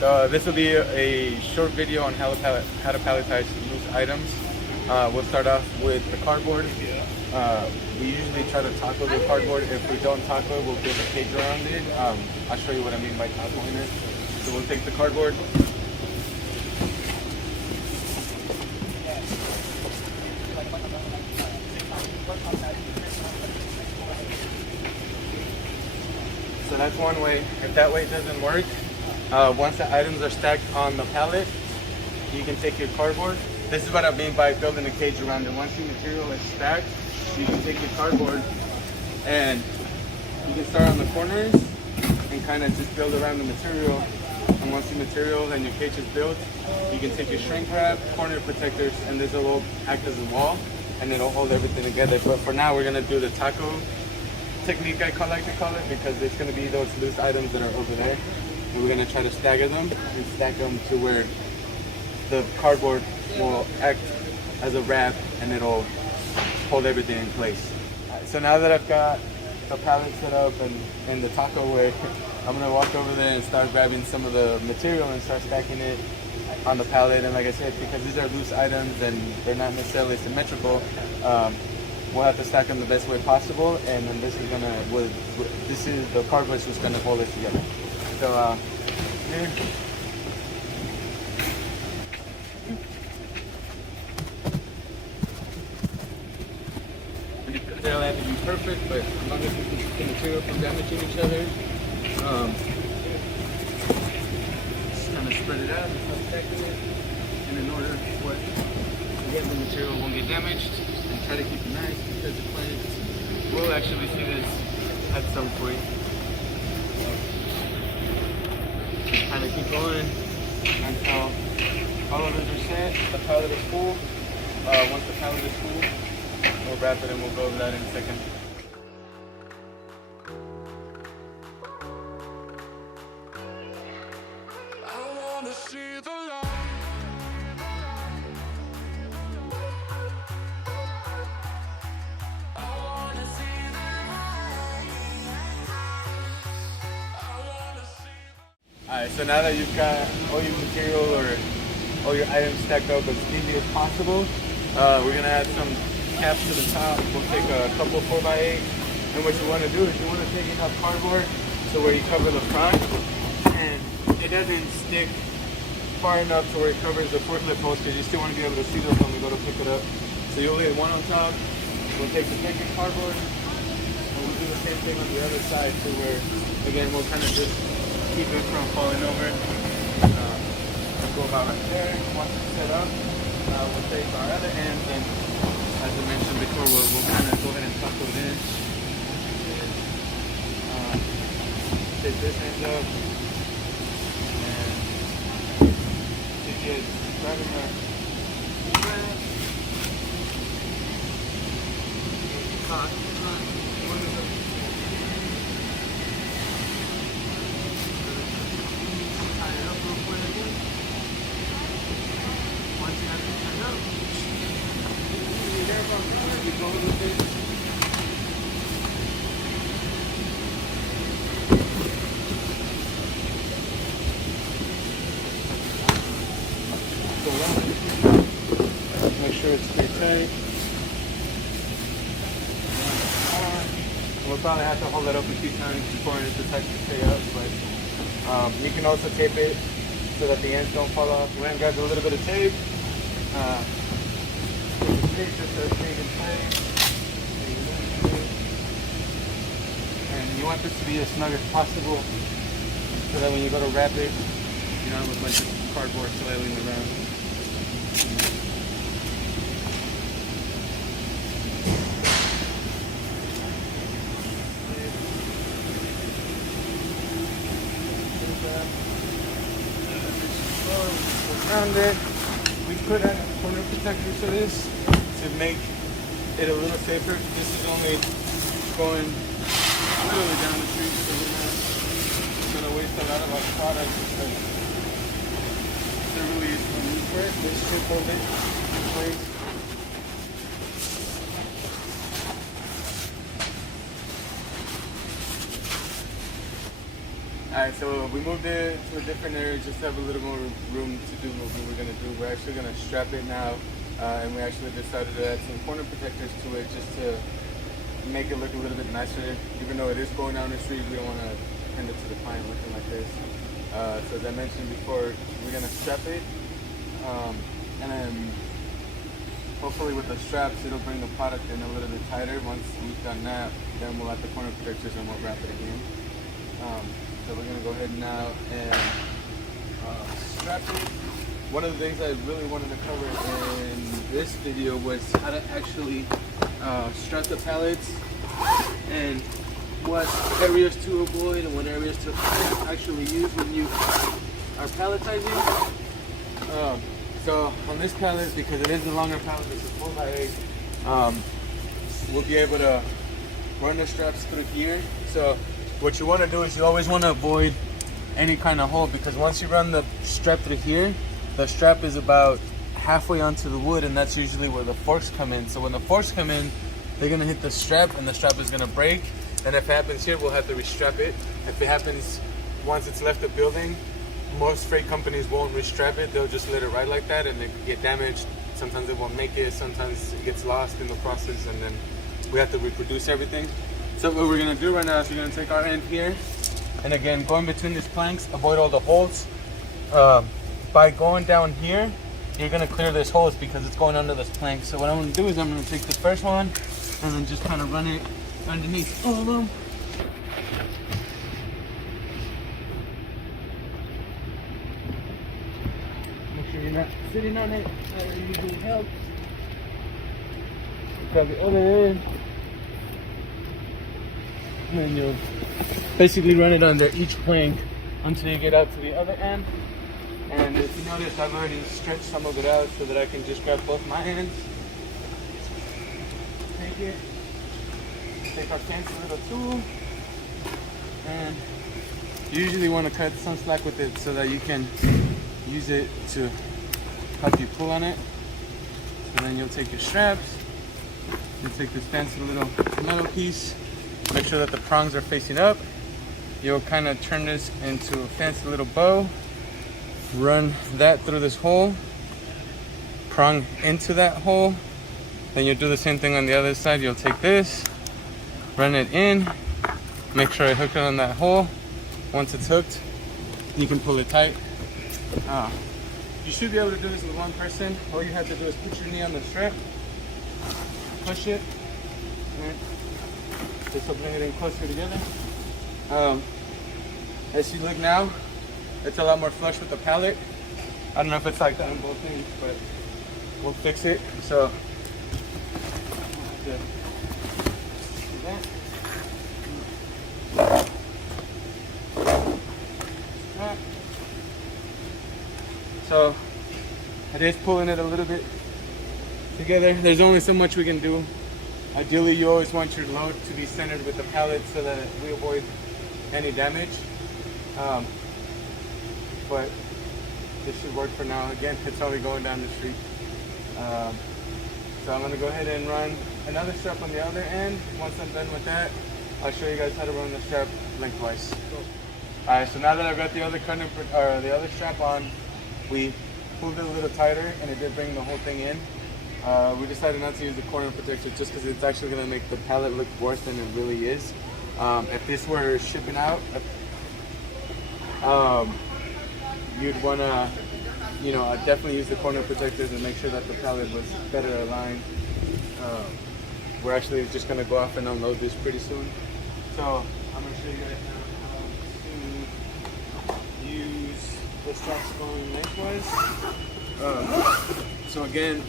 This will be a short video on how to palletize loose items. We'll start off with the cardboard. We usually try to tackle the cardboard. If we don't tackle it, we'll build a cage around it. I'll show you what I mean by tackling it. So we'll take the cardboard. So that's one way. If that way doesn't work, once the items are stacked on the pallet, you can take your cardboard. This is what I mean by building a cage around it. Once your material is stacked, you can take your cardboard and you can start on the corners and kind of just build around the material. And once your material and your cage is built, you can take your shrink wrap, corner protectors, and this will act as a wall and it'll hold everything together. But for now, we're gonna do the taco technique, like to call it, because it's going to be those loose items that are over there, and we're going to try to stagger them and stack them to where the cardboard will act as a wrap and it'll hold everything in place. So now that I've got the pallet set up and in the taco way, I'm going to walk over there and start grabbing some of the material and start stacking it on the pallet. And like I said, because these are loose items and they're not necessarily symmetrical, we'll have to stack them the best way possible, and then this is the cardboard is just gonna hold it together. So here. They don't have to be perfect, but as long as we can keep the material from damaging each other, just kind of spread it out and start stacking it. And in order for again, the material won't get damaged. Try to keep it nice because the plants will actually see this at some point. Kind of keep going until all of those are set. The pallet is full. Once the pallet is full, we'll wrap it and we'll go over that in a second. I wanna see the light. Alright, so now that you've got all your material or all your items stacked up as easy as possible, we're going to add some caps to the top. We'll take a couple 4x8, and what you want to do is you want to take enough cardboard so where you cover the front and it doesn't stick far enough to where it covers the forklift post, because you still want to be able to see those when we go to pick it up. So you'll lay one on top, we'll take the second cardboard, and we'll do the same thing on the other side to where, again, we'll kind of just keep it from falling over. We'll go about right there. Once it's set up, we'll take our other hand, and as I mentioned before, we'll kind of go ahead and tackle it in. Take this end up, and you just grab them a thread, cock one of them. Make sure it's pretty tight. We'll probably have to hold it up a few times before it decides to stay up, but you can also tape it so that the ends don't fall off. We're going to grab a little bit of tape. Just to stay in place. And you want this to be as snug as possible so that when you go to wrap it, you don't have a bunch of cardboard flailing around. Around it. We could add corner protectors to this to make it a little safer. This is only going literally down the street, so we're not going to waste a lot of our product because there really is no need for it. This should hold it in place. Alright, so we moved it to a different area just to have a little more room to do what we were gonna do. We're actually gonna strap it now, and we actually decided to add some corner protectors to it just to make it look a little bit nicer. Even though it is going down the street, we don't want to hand it to the client looking like this. So as I mentioned before, we're gonna strap it, and then hopefully with the straps, it'll bring the product in a little bit tighter. Once we've done that, then we'll add the corner protectors and we'll wrap it again. So we're gonna go ahead now and strap it. One of the things I really wanted to cover in this video was how to actually strap the pallets and what areas to avoid and what areas to actually use when you are palletizing. So on this pallet, because it is a longer pallet, it's a 4x8, we'll be able to run the straps through here. So what you want to do is you always want to avoid any kind of hole, because once you run the strap through here, the strap is about halfway onto the wood, and that's usually where the forks come in. So when the forks come in, they're going to hit the strap and the strap is going to break. And if it happens here, we'll have to restrap it. If it happens once it's left the building, most freight companies won't restrap it. They'll just let it ride like that and it can get damaged. Sometimes it won't make it. Sometimes it gets lost in the process and then we have to reproduce everything. So what we're going to do right now is we're going to take our end here. And again, going between these planks, avoid all the holes. By going down here, you're going to clear these holes because it's going under this plank. So what I'm going to do is I'm going to take the first one and then just kind of run it underneath all of them. Make sure you're not sitting on it. That usually helps. Grab the other end. And then you'll basically run it under each plank until you get out to the other end. And if you notice, I've already stretched some of it out so that I can just grab both my ends. Take it. Take our fancy little tool. And you usually want to cut some slack with it so that you can use it to help you pull on it. And then you'll take your straps. You'll take this fancy little metal piece. Make sure that the prongs are facing up. You'll kind of turn this into a fancy little bow. Run that through this hole. Prong into that hole. Then you'll do the same thing on the other side. You'll take this, run it in, make sure I hook it on that hole. Once it's hooked, you can pull it tight. You should be able to do this with one person. All you have to do is put your knee on the strap, push it, this will bring it in closer together. As you look now, it's a lot more flush with the pallet. I don't know if it's like that on both things, but we'll fix it. So So it is pulling it a little bit together. There's only so much we can do. Ideally, you always want your load to be centered with the pallet so that we avoid any damage. But this should work for now. Again, it's only going down the street. So I'm gonna go ahead and run another strap on the other end. Once I'm done with that, I'll show you guys how to run the strap lengthwise. All right, so now that I've got the other strap on, we pulled it a little tighter and it did bring the whole thing in. We decided not to use the corner protector just because it's actually gonna make the pallet look worse than it really is. If this were shipping out, you'd wanna, definitely use the corner protectors and make sure that the pallet was better aligned. We're actually just gonna go off and unload this pretty soon. So I'm gonna show you guys now how to use the straps going lengthwise. So again,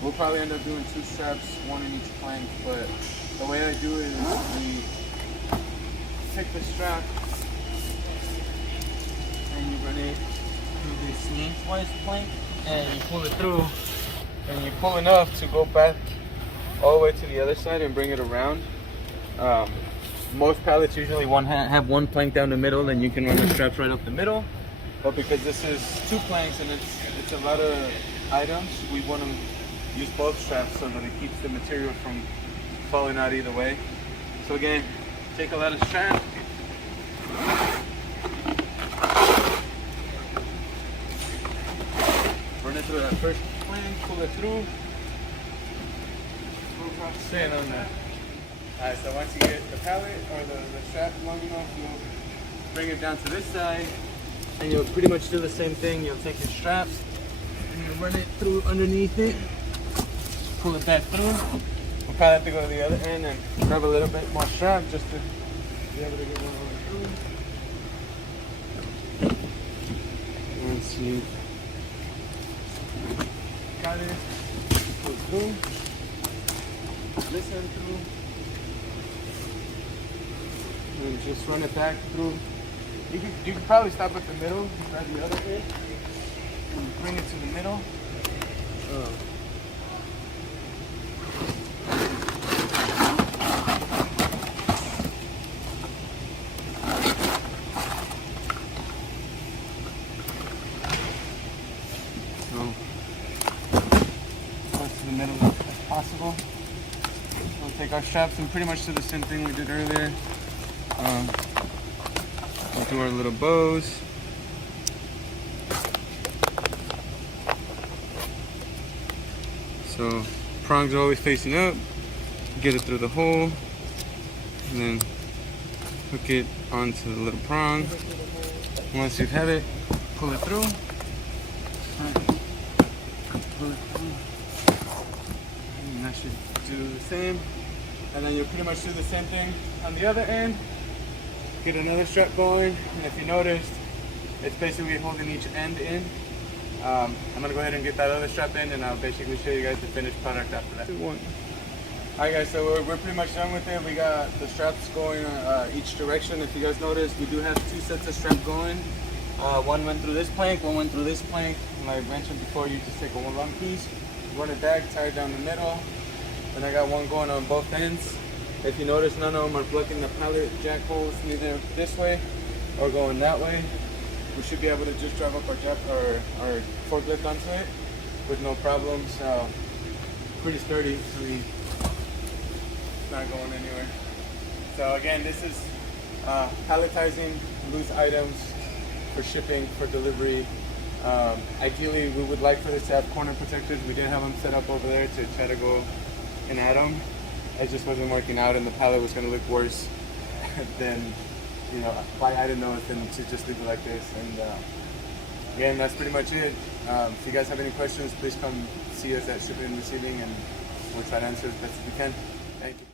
we'll probably end up doing 2 straps, 1 in each plank, but the way I do it is we take the strap and you run it through this lengthwise plank and you pull it through and you pull enough to go back all the way to the other side and bring it around. Most pallets usually have 1 plank down the middle and you can run the straps right up the middle. But because this is 2 planks and it's a lot of items, we want to use both straps so that it keeps the material from falling out either way. So again, take a lot of strap, through that first plank, pull it through. Staying on that. Alright, so once you get the pallet or the strap long enough, you'll bring it down to this side, and you'll pretty much do the same thing. You'll take your strap and you'll run it through underneath it, pull it back through. We'll probably have to go to the other end and grab a little bit more strap just to be able to get one over through. Once you got it, pull it through, this end through, and just run it back through. You could probably stop at the middle, grab the other end, and bring it to the middle. Close to the middle as possible. We'll take our straps and pretty much do the same thing we did earlier. We'll do our little bows. So prongs are always facing up. Get it through the hole, and then hook it onto the little prong. Once you have it, pull it through. Pull it through. And that should do the same. And then you'll pretty much do the same thing on the other end. Get another strap going, and if you noticed, it's basically holding each end in. I'm gonna go ahead and get that other strap in, and I'll basically show you guys the finished product after that. Alright guys, so we're pretty much done with it. We got the straps going each direction. If you guys noticed, we do have two sets of strap going. One went through this plank, one went through this plank. And like I mentioned before, you just take a one long piece, run it back, tie it down the middle. Then I got one going on both ends. If you notice, none of them are plugging the pallet jack holes neither this way or going that way. We should be able to just drive up our forklift onto it with no problems. Pretty sturdy, so it's not going anywhere. So again, this is palletizing loose items for shipping, for delivery. Ideally, we would like for this to have corner protectors. We did have them set up over there to try to go and add them. It just wasn't working out, and the pallet was going to look worse than, you know, by adding those than to just leave it like this. And again, that's pretty much it. If you guys have any questions, please come see us at Shipping and Receiving, and we'll try to answer as best as we can. Thank you.